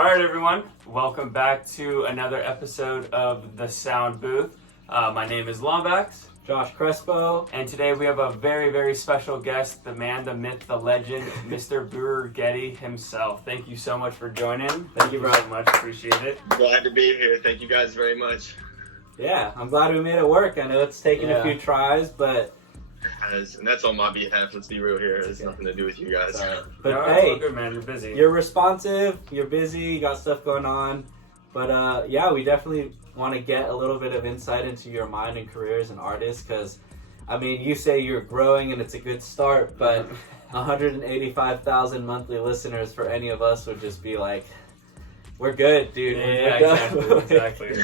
All right, everyone. Welcome back to another episode of The Sound Booth. My name is Lombax. Josh Crespo. And today we have a very, very special guest, the man, the myth, the legend, Mr. Burgettii himself. Thank you so much for joining. Thank you very much. Appreciate it. Glad to be here. Thank you guys very much. Yeah, I'm glad we made it work. I know it's taken a few tries, but... And that's on my behalf. Let's be real here. It has nothing to do with you guys. But no, hey, good, man. You're busy. You're responsive. You're busy. You got stuff going on. But yeah, we definitely want to get a little bit of insight into your mind and career as an artist. Because, I mean, you say you're growing and it's a good start, but 185,000 monthly listeners for any of us would just be like, we're good, dude. Yeah, exactly.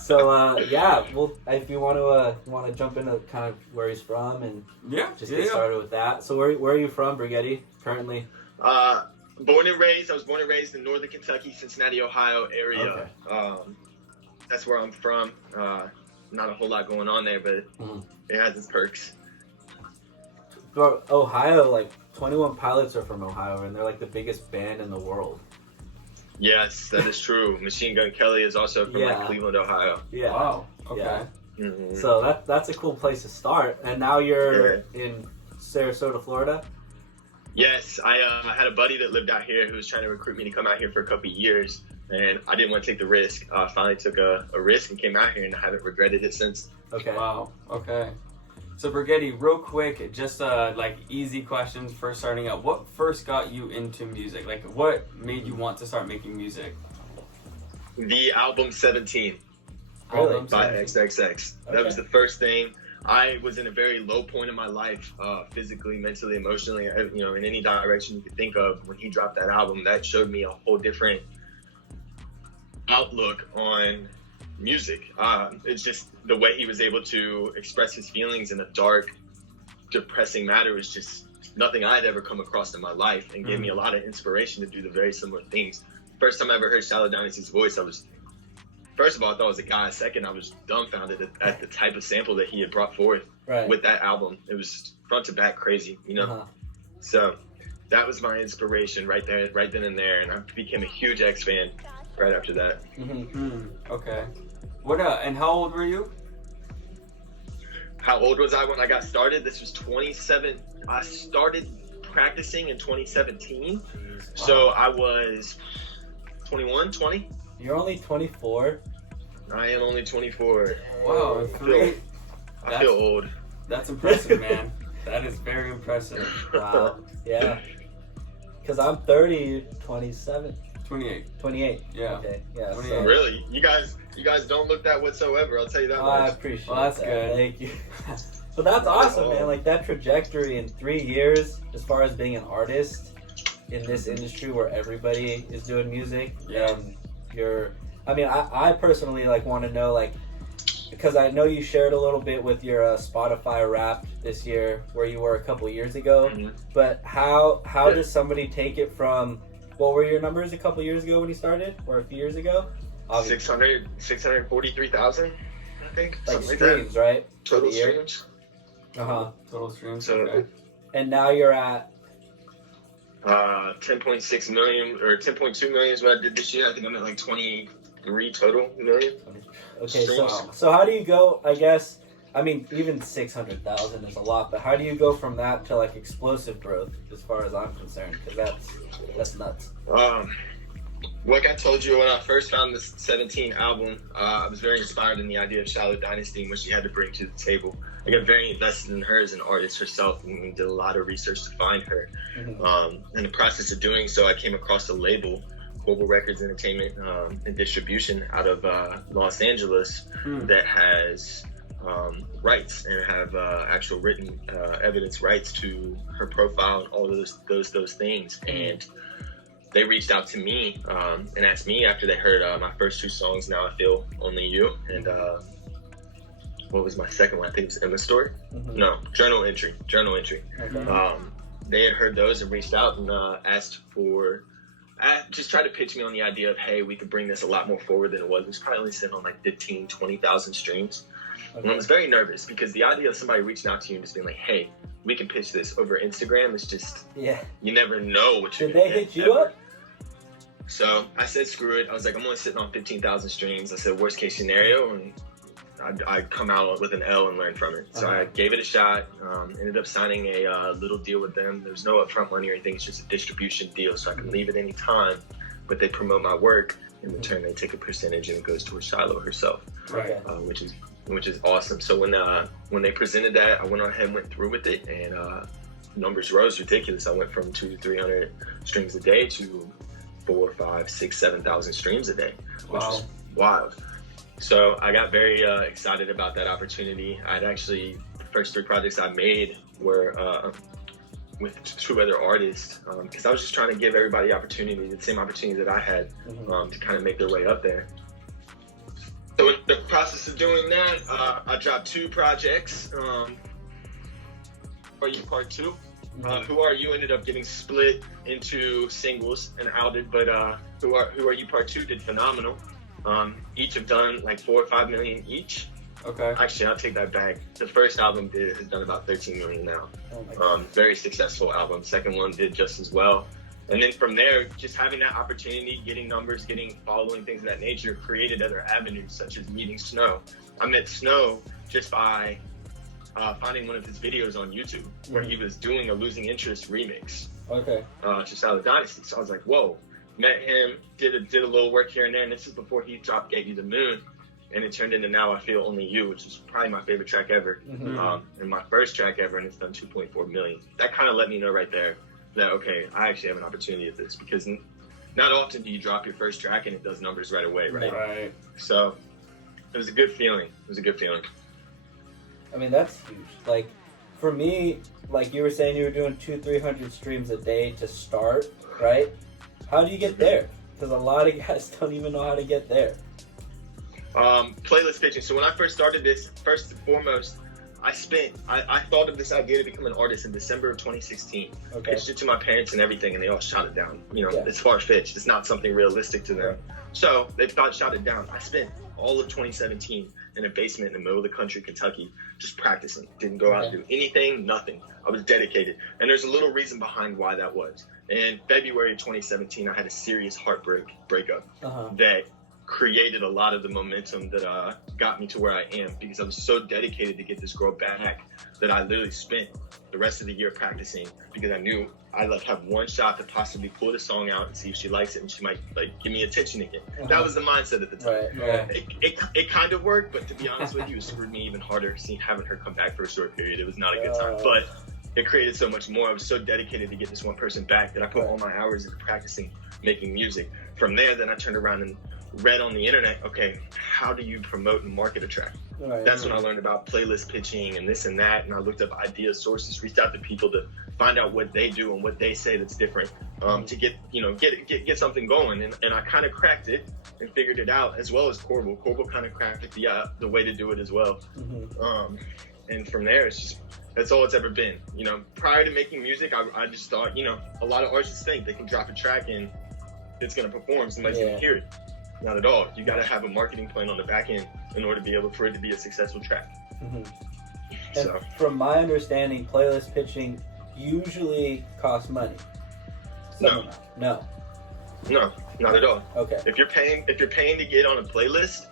So yeah, well, if you want to jump into kind of where he's from and get started with that. So where are you from, Burgettii, currently? Born and raised. I was born and raised in northern Kentucky, Cincinnati, Ohio area. Okay. That's where I'm from. Not a whole lot going on there, but it has its perks. Bro, Ohio, like 21 Pilots are from Ohio, and they're like the biggest band in the world. Yes, that is true. Machine Gun Kelly is also from like Cleveland, Ohio. Yeah. Wow. Okay. Yeah. Mm-hmm. So that's a cool place to start. And now you're in Sarasota, Florida. Yes, I had a buddy that lived out here who was trying to recruit me to come out here for a couple of years, and I didn't want to take the risk. I finally took a risk and came out here, and I haven't regretted it since. Okay. Wow. Okay. So Burgettii, real quick, just like easy questions for starting out. What first got you into music? Like, what made you want to start making music? The album 17 Really? by XXX. Okay. That was the first thing. I was in a very low point in my life, physically, mentally, emotionally, in any direction you could think of. When he dropped that album, that showed me a whole different outlook on music. It's just the way he was able to express his feelings in a dark, depressing matter was just nothing I'd ever come across in my life, and gave me a lot of inspiration to do the very similar things. First time I ever heard Shallow Dynasty's voice, first of all, I thought it was a guy. Second, I was dumbfounded at the type of sample that he had brought forth with that album. It was front to back crazy, So that was my inspiration right then and there, and I became a huge X fan right after that. Okay. What? And how old were you? How old was I when I got started? This was 27. I started practicing in 2017. Wow. So I was 21, 20. You're only 24? I am only 24. Wow. I feel old. That's impressive, man. That is very impressive. Wow. Yeah. Because I'm 30, 27. 28. Yeah. Okay. Yeah. So. Really? You guys don't look that whatsoever. I'll tell you that much. I appreciate that. That's good. Thank you. But that's awesome, man. Like that trajectory in 3 years, as far as being an artist in this industry where everybody is doing music, and I personally like want to know, like, because I know you shared a little bit with your Spotify Wrapped this year where you were a couple years ago, but how does somebody take it from, what were your numbers a couple years ago when you started, or a few years ago? 643,000, I think. Like something streams, like right? Total streams. Total streams. So, okay. And now you're at 10.6 million or 10.2 million is what I did this year. I think I'm at like 23 total million. Okay, so how do you go, I guess, I mean, even 600,000 is a lot, but how do you go from that to like explosive growth as far as I'm concerned? Because that's nuts. Like I told you, when I first found this 17 album, I was very inspired in the idea of Shallow Dynasty and what she had to bring to the table. I got very invested in her as an artist herself, and we did a lot of research to find her. In the process of doing so, I came across a label, Global Records Entertainment and Distribution, out of Los Angeles, that has rights and have actual written evidence rights to her profile and all of those things. And they reached out to me and asked me after they heard my first two songs, Now I Feel Only You, and what was my second one? I think it was Emma's Story. No, Journal Entry. Okay. They had heard those and reached out and asked for, just tried to pitch me on the idea of, hey, we could bring this a lot more forward than it was. It was probably sitting on like 15, 20,000 streams. Okay. And I was very nervous because the idea of somebody reaching out to you and just being like, hey, we can pitch this over Instagram is just, you never know what you're Did they hit you up? So I said, screw it. I was like, I'm only sitting on 15,000 streams. I said, worst case scenario, and I'd come out with an L and learn from it. So I gave it a shot. Ended up signing a little deal with them. There's no upfront money or anything. It's just a distribution deal, so I can leave at any time. But they promote my work. In return, they take a percentage, and it goes towards Shiloh herself, Right. which is awesome. So when they presented that, I went ahead and went through with it, and numbers rose ridiculous. I went from 200 to 300 streams a day to 4, 5, 6, 7,000 streams a day, which was wild. So I got very excited about that opportunity. The first 3 projects I made were with 2 other artists, because I was just trying to give everybody the same opportunity that I had, to kind of make their way up there. So in the process of doing that, I dropped 2 projects. Are You Part 2? Who Are You ended up getting split into singles and outed, but Who Are You Part 2 did phenomenal. Each have done like 4 or 5 million each. Okay. Actually, I'll take that back. The first album has done about 13 million now. Oh my God. Very successful album. Second one did just as well. And then from there, just having that opportunity, getting numbers, following, things of that nature, created other avenues, such as meeting Snow. I met Snow just by finding one of his videos on YouTube where he was doing a Losing Interest remix to Shiloh Dynasty. So I was like, whoa. Met him, did a little work here and there, and this is before he dropped Gave You the Moon. And it turned into Now I Feel Only You, which is probably my favorite track ever, and my first track ever, and it's done 2.4 million. That kind of let me know right there that, okay, I actually have an opportunity at this, because not often do you drop your first track and it does numbers right away, right? Right. So it was a good feeling. I mean, that's huge. Like, for me, like you were saying, you were doing 200-300 streams a day to start, right? How do you get there? Because a lot of guys don't even know how to get there. Playlist pitching. So when I first started this, first and foremost, I thought of this idea to become an artist in December of 2016. Okay. Pitched it to my parents and everything, and they all shot it down. Yeah. It's far-fetched. It's not something realistic to them. Right. So they shot it down. I spent all of 2017 in a basement in the middle of the country, Kentucky, just practicing. Didn't go out and do anything, nothing. I was dedicated. And there's a little reason behind why that was. In February of 2017, I had a serious breakup that created a lot of the momentum that got me to where I am, because I was so dedicated to get this girl back that I literally spent the rest of the year practicing, because I knew I'd have one shot to possibly pull the song out and see if she likes it, and she might give me attention again. That was the mindset at the time. Right. It kind of worked, but to be honest with you, it screwed me even harder having her come back for a short period. It was not a good time, but it created so much more. I was so dedicated to get this one person back that I put all my hours into practicing making music. From there, then I turned around and read on the internet, okay, how do you promote and market a track? That's when I learned about playlist pitching and this and that, and I looked up idea sources, reached out to people to find out what they do and what they say that's different, to get something going, and I kind of cracked it and figured it out, as well as Corbel. Corbel kind of cracked it, the way to do it as well. And from there, that's all it's ever been. Prior to making music, I just thought, a lot of artists think they can drop a track and it's going to perform, somebody's going to hear it. Not at all. You got to have a marketing plan on the back end in order to be able for it to be a successful track. And from my understanding, playlist pitching usually costs money. No, not at all. Okay. If you're paying to get on a playlist,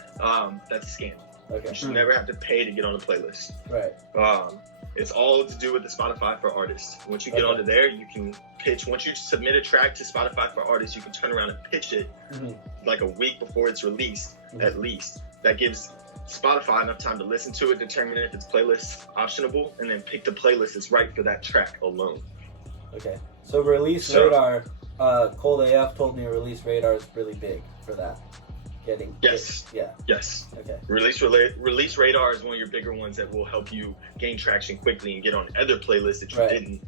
that's a scam. Okay. You should never have to pay to get on a playlist. Right. It's all to do with the Spotify for Artists. Once you get onto there, you can pitch. Once you submit a track to Spotify for Artists, you can turn around and pitch it like a week before it's released, at least. That gives Spotify enough time to listen to it, determine if it's playlist optionable, and then pick the playlist that's right for that track alone. Okay. So Release Radar, Cold AF told me Release Radar is really big for that. Yes. Okay. Release Radar is one of your bigger ones that will help you gain traction quickly and get on other playlists that you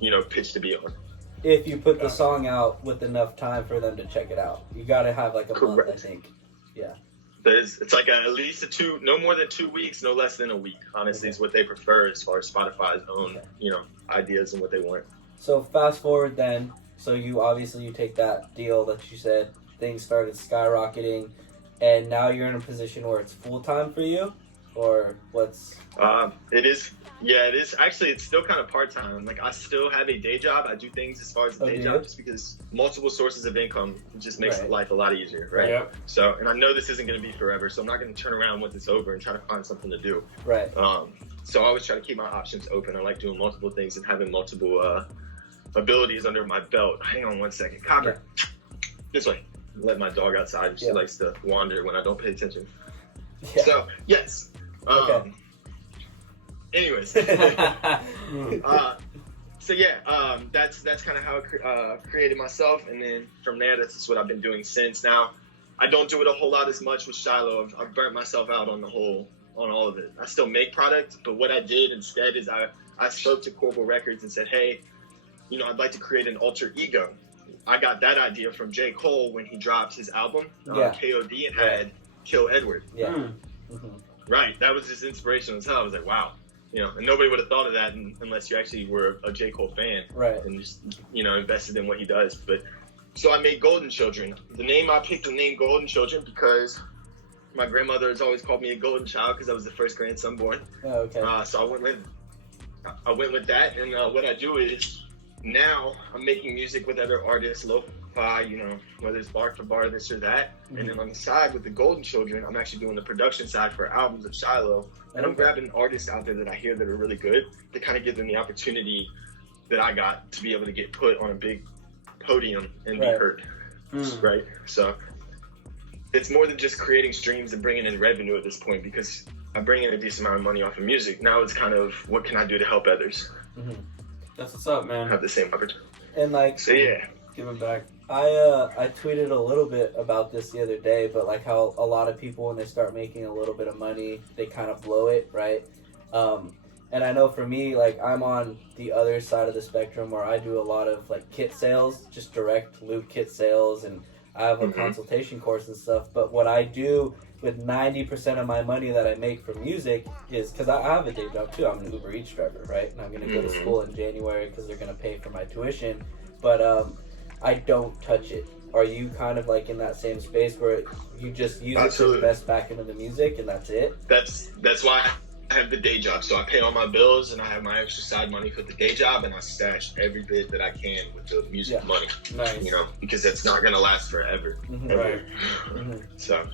didn't, pitch to be on. If you put the song out with enough time for them to check it out, you got to have like a month, I think. Yeah. It's like at least no more than 2 weeks, no less than a week. Honestly, is what they prefer as far as Spotify's own, ideas and what they want. So fast forward then. So you take that deal that you said, things started skyrocketing. And now you're in a position where it's full time for you, or what's? It is. Yeah, it is. Actually, it's still kind of part-time. Like, I still have a day job. I do things as far as the day job just because multiple sources of income just makes life a lot easier, right? Yep. So, and I know this isn't going to be forever, so I'm not going to turn around once it's over and try to find something to do. Right. So I always try to keep my options open. I like doing multiple things and having multiple abilities under my belt. Hang on one second. Copper. Yeah. This way. Let my dog outside. She likes to wander when I don't pay attention. Yeah. So, yes. Okay. Anyways. So yeah, that's kind of how I created myself. And then from there, that's just what I've been doing since. Now, I don't do it a whole lot as much with Shiloh. I've burnt myself out on all of it. I still make product, but what I did instead is I spoke to Corporal Records and said, hey, I'd like to create an alter ego. I got that idea from J. Cole when he dropped his album, KOD, and had Kill Edward. Yeah. Mm-hmm. Right. That was just inspirational as hell. I was like, wow. And nobody would have thought of that unless you actually were a J. Cole fan. Right. And just, invested in what he does. But so I made Golden Children. I picked the name Golden Children because my grandmother has always called me a golden child because I was the first grandson born. Oh, okay. So I went with that. And what I do is now I'm making music with other artists, lo-fi, whether it's bar for bar, this or that. Mm-hmm. And then on the side with the Golden Children, I'm actually doing the production side for albums of Shiloh. And I'm grabbing artists out there that I hear that are really good to kind of give them the opportunity that I got to be able to get put on a big podium and be heard. Right? So it's more than just creating streams and bringing in revenue at this point because I'm bringing a decent amount of money off of music. Now it's kind of what can I do to help others? Mm-hmm. That's what's up, man. Have the same opportunity. And so yeah. Give it back. I tweeted a little bit about this the other day, but like how a lot of people when they start making a little bit of money, they kind of blow it, right? And I know for me, like I'm on the other side of the spectrum where I do a lot of like kit sales, just direct loop kit sales, and I have a consultation course and stuff. But what I do with 90% of my money that I make from music is because I have a day job too. I'm an Uber Eats driver, right? And I'm going to go to school in January because they're going to pay for my tuition. But I don't touch it. Are you kind of like in that same space where you just use it to invest back into the music and that's it? That's why I have the day job. So I pay all my bills and I have my extra side money for the day job and I stash every bit that I can with the music money. Nice. Because that's not going to last forever. Mm-hmm. Right. So.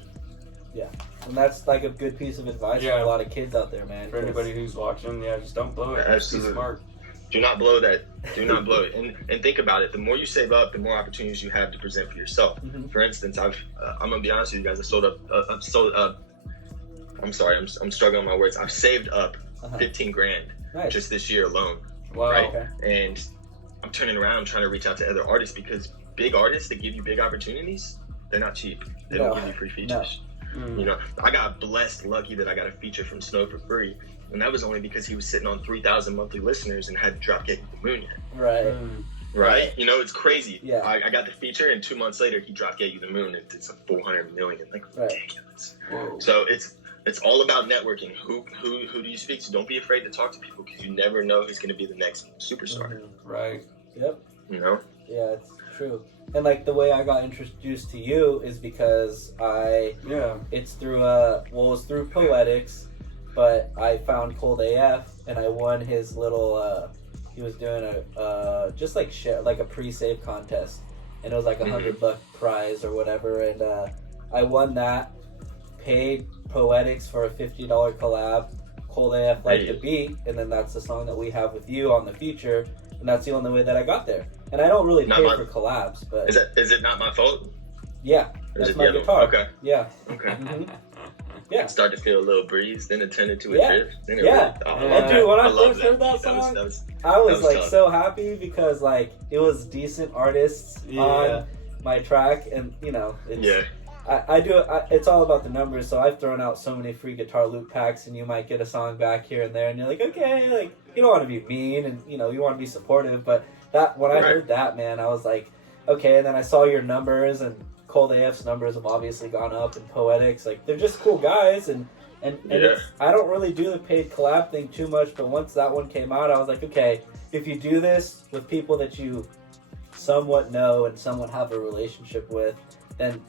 Yeah. And that's like a good piece of advice for a lot of kids out there, man. For anybody who's watching, just don't blow it. Absolutely. Be smart. Do not blow that. Do not blow it. And think about it. The more you save up, the more opportunities you have to present for yourself. Mm-hmm. For instance, I'm gonna be honest with you guys. I'm sorry. I'm struggling on my words. I've saved up $15,000 just this year alone. Wow. Right. Okay. And I'm turning around. I'm trying to reach out to other artists because big artists that give you big opportunities, they're not cheap. They don't give you free features. No. I got lucky that I got a feature from Snow for free. And that was only because he was sitting on 3,000 monthly listeners and had Dropkick the Moon yet. Right. Right? It's crazy. Yeah. I got the feature and 2 months later he dropped Get You the Moon and it's like 400 million. Like ridiculous. Whoa. So it's all about networking. Who do you speak to? Don't be afraid to talk to people because you never know who's going to be the next superstar. Mm-hmm. Right. Yep. Yeah, it's true. And like the way I got introduced to you is because it's through it was through Poetics, but I found Cold AF and I won his little he was doing a just like a pre-save contest and it was like $100 prize or whatever, and I won that, paid Poetics for a $50 collab. Cold AF liked the beat, and then that's the song that we have with you on the feature, and that's the only way that I got there. And I don't really pay for collabs, but is it not my fault? Yeah, that's my guitar. Okay. Yeah. Okay. Mm-hmm. Yeah. Start to feel a little breeze, then it turned into a drift. Then Dude, when I first heard that song, I was like so happy because like it was decent artists on my track, and I do it. It's all about the numbers. So I've thrown out so many free guitar loop packs, and you might get a song back here and there, and you're like, okay, like you don't want to be mean, and you want to be supportive. But that when I heard that, man, I was like, okay. And then I saw your numbers, and Cold AF's numbers have obviously gone up, and Poetics, like they're just cool guys, and I don't really do the paid collab thing too much. But once that one came out, I was like, okay, if you do this with people that you somewhat know and somewhat have a relationship with, then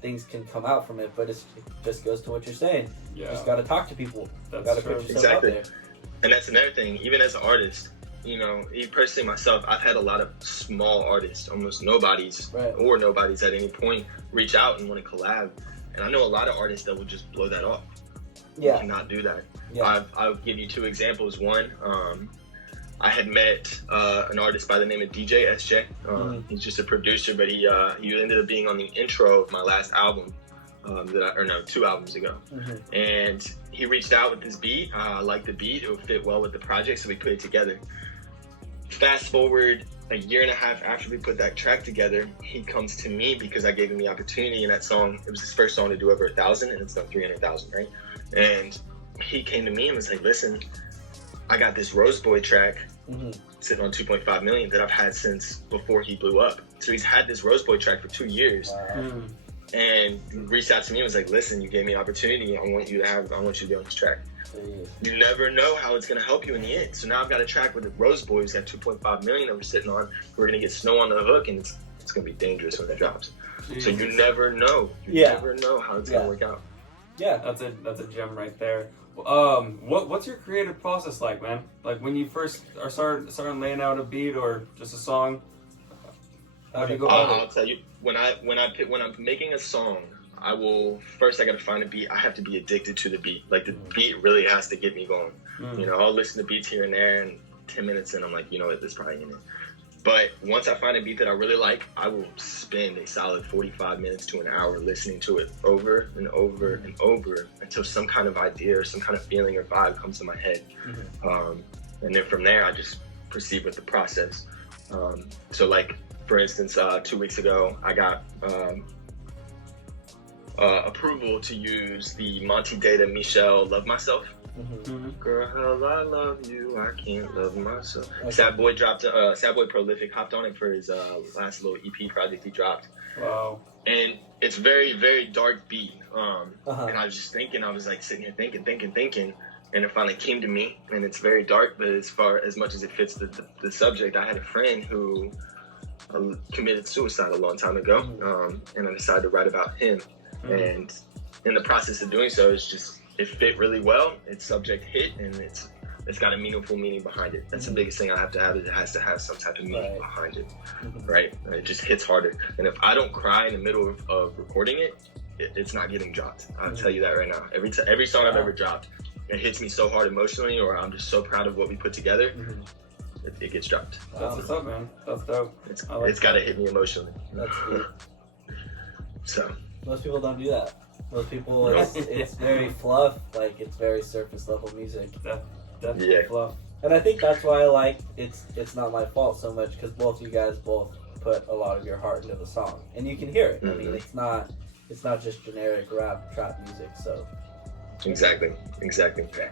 things can come out from it. But it just goes to what you're saying. Yeah. You just got to talk to people. That's Got to true. put yourself out there. And that's another thing. Even as an artist, even personally myself, I've had a lot of small artists, almost nobodies or nobodies at any point, reach out and want to collab. And I know a lot of artists that will just blow that off. Yeah. You cannot do that. Yeah. I'll give you 2 examples. One, I had met an artist by the name of DJ SJ. He's just a producer, but he ended up being on the intro of my last album, 2 albums ago. And he reached out with this beat. I liked the beat. It would fit well with the project, so we put it together. Fast forward a year and a half after we put that track together, he comes to me because I gave him the opportunity in that song. It was his first song to do over 1,000, and it's done 300,000, right? And he came to me and was like, listen, I got this Rose Boy track sitting on 2.5 million that I've had since before he blew up. So he's had this Rose Boy track for 2 years. Wow. And reached out to me and was like, listen, you gave me an opportunity. I want you to be on this track. You never know how it's going to help you in the end. So now I've got a track with the Rose Boys at 2.5 million that we're sitting on. We're going to get Snow on the hook, and it's going to be dangerous when it drops. So you never know. You never know how it's going to work out. Yeah. That's a gem right there. What's your creative process like, man? Like when you first are starting laying out a beat or just a song, how do you go about it? I'll tell you, when I'm making a song, I gotta find a beat. I have to be addicted to the beat. Like the beat really has to get me going. I'll listen to beats here and there, and 10 minutes in, I'm like, you know what, this probably ain't it. But once I find a beat that I really like, I will spend a solid 45 minutes to an hour listening to it over and over and over until some kind of idea or some kind of feeling or vibe comes to my head. And then from there, I just proceed with the process. So like, for instance, 2 weeks ago, I got approval to use the Monty Data Michelle Love Myself. Girl, how I love you, I can't love myself. Sad Boy Prolific hopped on it for his last little EP project he dropped. Wow. And it's very, very dark beat. And I was just thinking, I was like sitting here thinking, and it finally came to me. And it's very dark, but as much as it fits the subject, I had a friend who committed suicide a long time ago, and I decided to write about him. And in the process of doing so, it fit really well. Its subject hit, and it's got a meaningful meaning behind it. That's the biggest thing I have to have. Is it has to have some type of meaning behind it, right? And it just hits harder. And if I don't cry in the middle of recording it, it's not getting dropped. I'll tell you that right now. Every song I've ever dropped, it hits me so hard emotionally, or I'm just so proud of what we put together. It gets dropped. That's what's up, man. That's dope. It's got to hit me emotionally. That's good. So most people don't do that. Most people, it's very fluff, like it's very surface level music. Definitely fluff. And I think that's why I like It's Not My Fault so much, because both you guys put a lot of your heart into the song, and you can hear it. I mean, it's not just generic rap trap music. So exactly.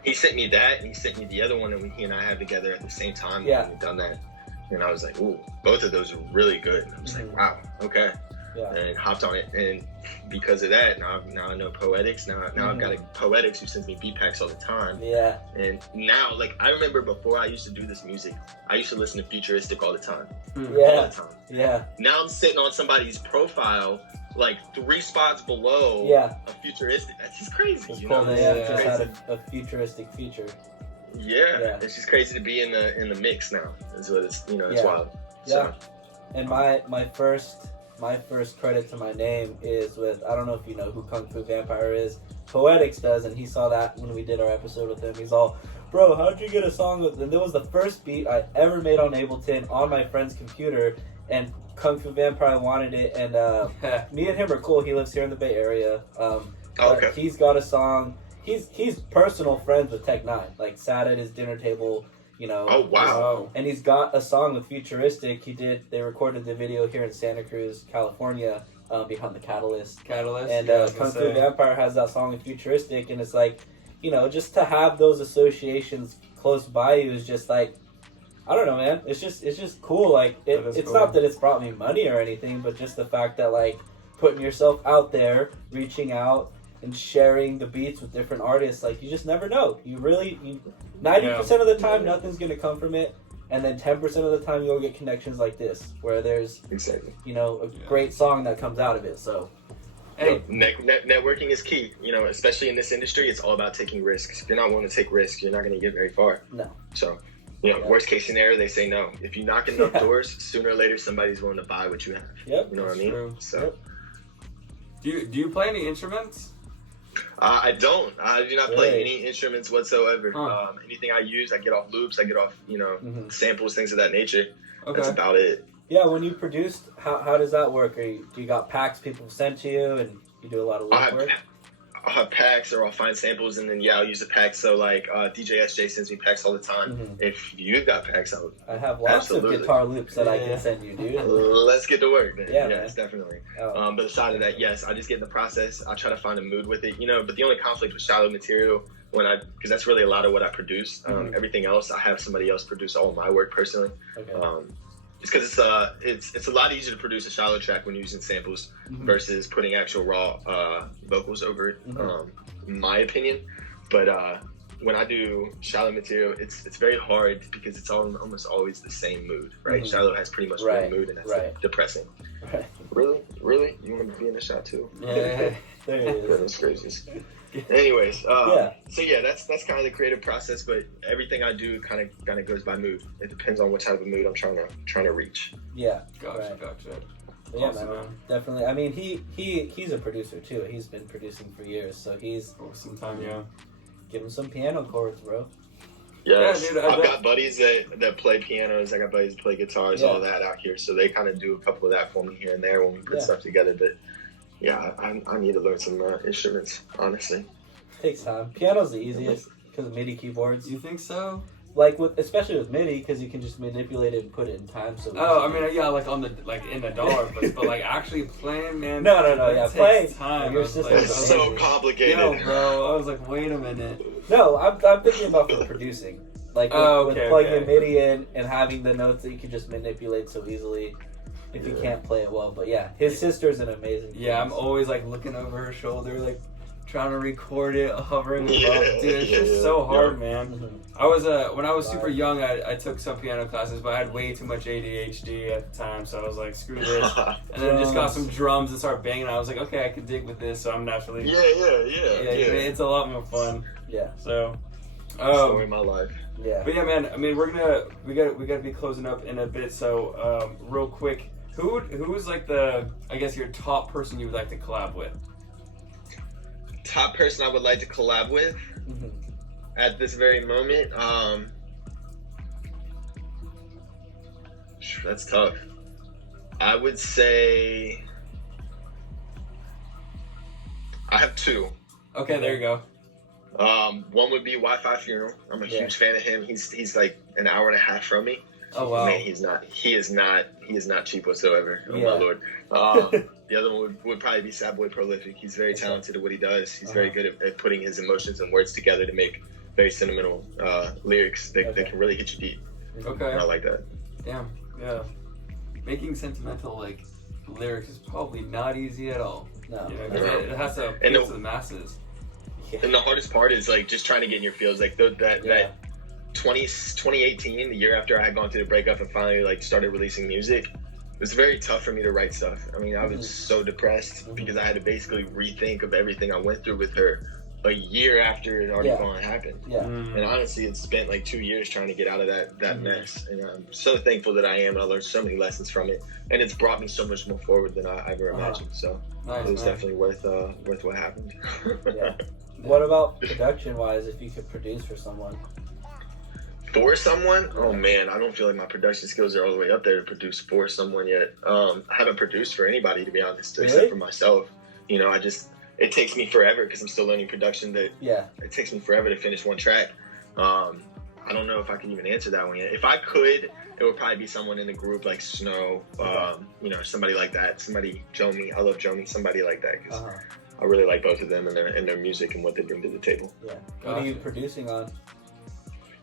He sent me that, and he sent me the other one that he and I had together at the same time. Yeah. When we done that, and I was like, ooh, both of those are really good. I was like, wow, okay. Yeah. And hopped on it, and because of that, now I know Poetics. Now I've got a Poetics who sends me beat packs all the time. Yeah. And now, like, I remember before I used to do this music, I used to listen to Futuristic all the time. Yeah. All the time. Yeah. Now I'm sitting on somebody's profile, like 3 spots below a Futuristic. That's just crazy. It's cool. They have just had a futuristic feature. Yeah. It's just crazy to be in the mix now. Is what it's it's wild. Yeah. So. And my first credit to my name is with, I don't know if you know who Kung Fu Vampire is. Poetics does, and he saw that when we did our episode with him. He's all, bro, how'd you get a song with... And that was the first beat I ever made on Ableton on my friend's computer, and Kung Fu Vampire wanted it, and me and him are cool. He lives here in the Bay Area. Okay. He's got a song. He's personal friends with Tech Nine, like sat at his dinner table, Oh, wow. And he's got a song with Futuristic. They recorded the video here in Santa Cruz, California, behind the Catalyst. And Kung Fu Vampire has that song with Futuristic, and it's like, just to have those associations close by you is just like, I don't know, man. It's just cool. Like, it's cool. Not that it's brought me money or anything, but just the fact that, like, putting yourself out there, reaching out, and sharing the beats with different artists, like, you just never know. 90% of the time, nothing's gonna come from it. and then 10% of the time you'll get connections like this, where there's Exactly. a great song that comes out of it. So, Hey, Networking is key. Especially in this industry, it's all about taking risks. If you're not willing to take risks, you're not going to get very far. no. So, worst case scenario, they say no. If you knock enough doors, sooner or later somebody's willing to buy what you have. Yep. You know what I That's mean? true. So, do you play any instruments? I don't. I do not play Really? any instruments whatsoever. Huh. Anything I use, I get off loops. I get off, samples, things of that nature. Okay. That's about it. Yeah, when you produced, how does that work? Do you got packs people send to you, and you do a lot of I'll loop work? have packs, or I'll find samples, and then I'll use a pack. So like DJ SJ sends me packs all the time. Mhm. If you've got packs, I have lots Absolutely. of guitar loops that I Yeah. can send you, dude. let's get to work then. Yeah, Yes, definitely. Oh. But aside of that, yes, I just get in the process. I try to find a mood with it, But the only conflict with shallow material, because that's really a lot of what I produce. Mhm. Everything else, I have somebody else produce all of my work personally. Okay. Just because it's a lot easier to produce a shallow track when using samples Mhm. versus putting actual raw vocals over it. Mhm. In my opinion, but when I do shallow material, it's very hard because it's almost always the same mood, right? Mhm. Shallow has pretty much Right, one mood, and that's right. depressing. Right. Really, you want to be in the shot too? Yeah. There it is. Goodness gracious. Anyways, Yeah. So yeah, that's kind of the creative process. But everything I do kind of goes by mood. It depends on what type of mood I'm trying to reach. Yeah. Gotcha. Right. Gotcha. Yeah, Awesome, man. Definitely. I mean, he's a producer too. He's been producing for years, so he's Oh, sometime, yeah. give him some piano chords, bro. Yes, Yeah, dude, I've got buddies that play pianos. I got buddies that play guitars, Yeah. all that out here. So they kind of do a couple of that for me here and there when we put Yeah. stuff together. But yeah, I need to learn some instruments, honestly. Takes time. Piano's the easiest because of MIDI keyboards. Do you think so? Like especially with MIDI, because you can just manipulate it and put it in time. So Oh, I mean, yeah, like in the dollar, but like actually playing, man. No, it yeah, takes play. time. Your I was system like, is It's amazing. so complicated. Yo, bro, I was like, wait a minute. No, I'm thinking about for producing. Like with Okay, plugging okay. MIDI in and having the notes that you can just manipulate so easily if you Yeah. can't play it well. But yeah, his sister's an amazing Yeah, I'm pianist. always like looking over her shoulder, like trying to record it, hovering above. Yeah, Dude, it's yeah, just yeah. so hard, Yeah. man. Mhm. I was when I was super Right. young, I took some piano classes, but I had way too much ADHD at the time, so I was like, screw this. And then just got Drums. some drums and started banging. I was like, okay, I can dig with this, so I'm naturally. yeah. It's a lot more fun. Yeah, So, Story of my life. yeah. but yeah, man. I mean, we gotta be closing up in a bit. So, real quick, who's like your top person you would like to collab with? Top person I would like to collab with Mhm. at this very moment. That's tough. I would say I have two. Okay, there you go. One would be Wi-Fi Funeral. I'm a Yeah. huge fan of him. He's like an hour and a half from me. Oh wow. Man, he is not cheap whatsoever. Oh Yeah. my lord. The other one would probably be Sad Boy Prolific. He's very talented at what he does. He's very good at putting his emotions and words together to make very sentimental lyrics that can really hit you deep. Okay. I like that. Damn. Yeah. Making sentimental like lyrics is probably not easy at all. No. You know, 'cause it has to And appeal the- to the masses. Yeah. And the hardest part is like just trying to get in your feels. Like that 2018, the year after I had gone through the breakup and finally like started releasing music, it was very tough for me to write stuff. I mean, I was so depressed because I had to basically rethink of everything I went through with her a year after it already gone happened. Yeah. And honestly, it's spent like 2 years trying to get out of that mess. And I'm so thankful that I am, and I learned so many lessons from it. And it's brought me so much more forward than I ever imagined. So Nice, it was man. definitely worth what happened. Yeah. What about production-wise? If you could produce for someone, For someone, oh man, I don't feel like my production skills are all the way up there to produce for someone yet. I haven't produced for anybody, to be honest, Really? except for myself. You know, it takes me forever because I'm still learning production. That yeah, it takes me forever to finish one track. I don't know if I can even answer that one yet. If I could, it would probably be someone in the group like Snow, somebody like that. Somebody, Jomi, I love Jomi, somebody like that because I really like both of them and their music and what they bring to the table. yeah. What are you Gotcha. producing on?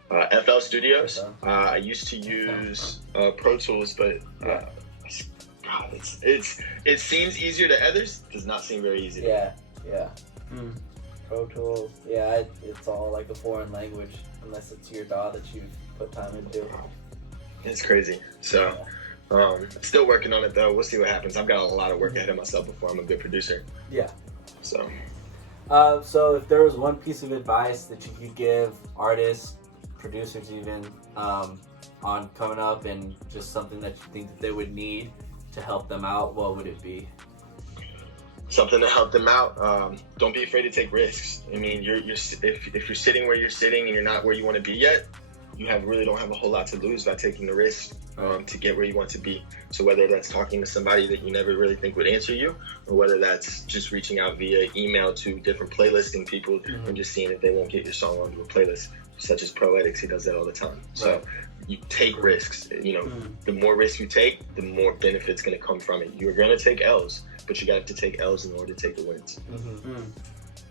FL Studios. Okay. I used to use Pro Tools, but God, it seems easier to others. Does not seem very easy. to me. Yeah. Mm. Pro Tools. Yeah, it's all like a foreign language unless it's your DAW that you've put time into. It's crazy. So, still working on it though. We'll see what happens. I've got a lot of work ahead of myself before I'm a good producer. Yeah. So. So if there was one piece of advice that you could give artists, producers even, on coming up and just something that you think that they would need to help them out, what would it be? Something to help them out. Don't be afraid to take risks. I mean, if you're sitting where you're sitting and you're not where you want to be yet, you really don't have a whole lot to lose by taking the risk to get where you want to be. So whether that's talking to somebody that you never really think would answer you, or whether that's just reaching out via email to different playlisting people and just seeing if they won't get your song onto a playlist, such as Proetics, he does that all the time. So you take risks. You know, the more risks you take, the more benefits going to come from it. You're going to take L's, but you got to take L's in order to take the wins.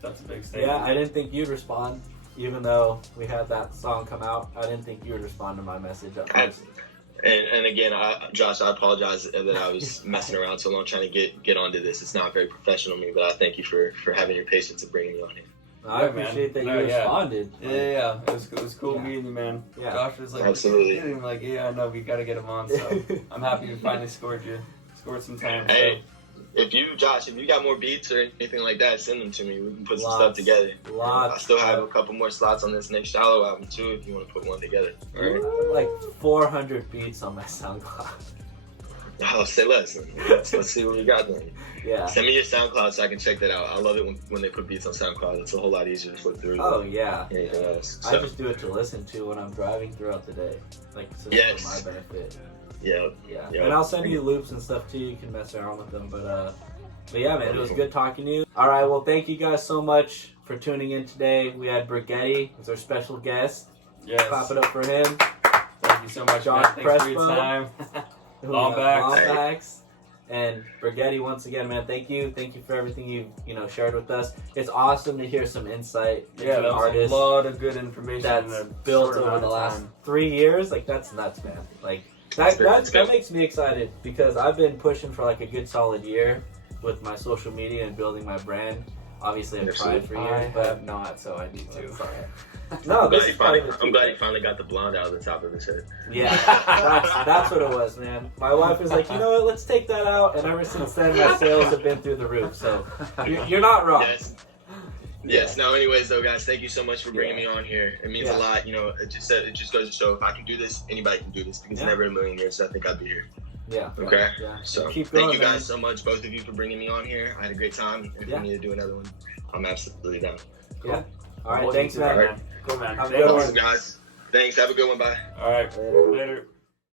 That's a big statement. Yeah, I didn't think you'd respond, even though we had that song come out. I didn't think you would respond to my message at first. And again, Josh, I apologize that I was messing around so long trying to get onto this. It's not very professional of me, but I thank you for having your patience and bringing me on here. I appreciate that you responded. Yeah. It was cool meeting you, man. Yeah. Josh was like, absolutely. Like, yeah, I know, we got to get him on. So I'm happy we finally scored some time. Hey, if you got more beats or anything like that, send them to me. We can put some stuff together. I still have a couple more slots on this next Shallow album too, if you want to put one together. Right. Like 400 beats on my SoundCloud. Oh, say less. Let's see what we got then. Yeah. Send me your SoundCloud so I can check that out. I love it when they put beats on SoundCloud. It's a whole lot easier to flip through. Oh yeah. Anything else. I So, just do it to listen to when I'm driving throughout the day, like so Yes. for my benefit. yeah. Yeah. Yeah. And I'll send you loops and stuff too. You can mess around with them, but yeah, man, it was good talking to you. All right, well, thank you guys so much for tuning in today. We had Burgettii as our special guest. Yes. Clap it up for him. Thank you so much, Josh man. Thanks for your Crespo. time. Lombacks. Lombacks. And Burgettii, once again, man, thank you. Thank you for everything you shared with us. It's awesome to hear some insight Yeah, into that an was artist a lot of good information that's in a built short over amount the of last time. 3 years. Like, that's nuts, man. Like, that makes me excited because I've been pushing for like a good solid year with my social media and building my brand. Obviously, I've tried for I years, but have not, so I need to. no, I'm this glad, is part of it I'm too. glad he finally got the blonde out of the top of his head. Yeah, that's what it was, man. My wife was like, you know what, let's take that out, and ever since then, my sales have been through the roof. So you're not wrong. Yes. No. Anyways, though, guys, thank you so much for bringing me on here. It means a lot. You know, it just goes to show if I can do this, anybody can do this. Because never in a million years I think I'd be here. Yeah. Okay. Yeah. So keep going, thank you guys man. so much, both of you, for bringing me on here. I had a great time. If we need to do another one, I'm absolutely down. Cool. Yeah. All right. Thanks, man. All right. Cool, man. Have a good one. Awesome, guys. Thanks. Have a good one. Bye. All right. Later. Later.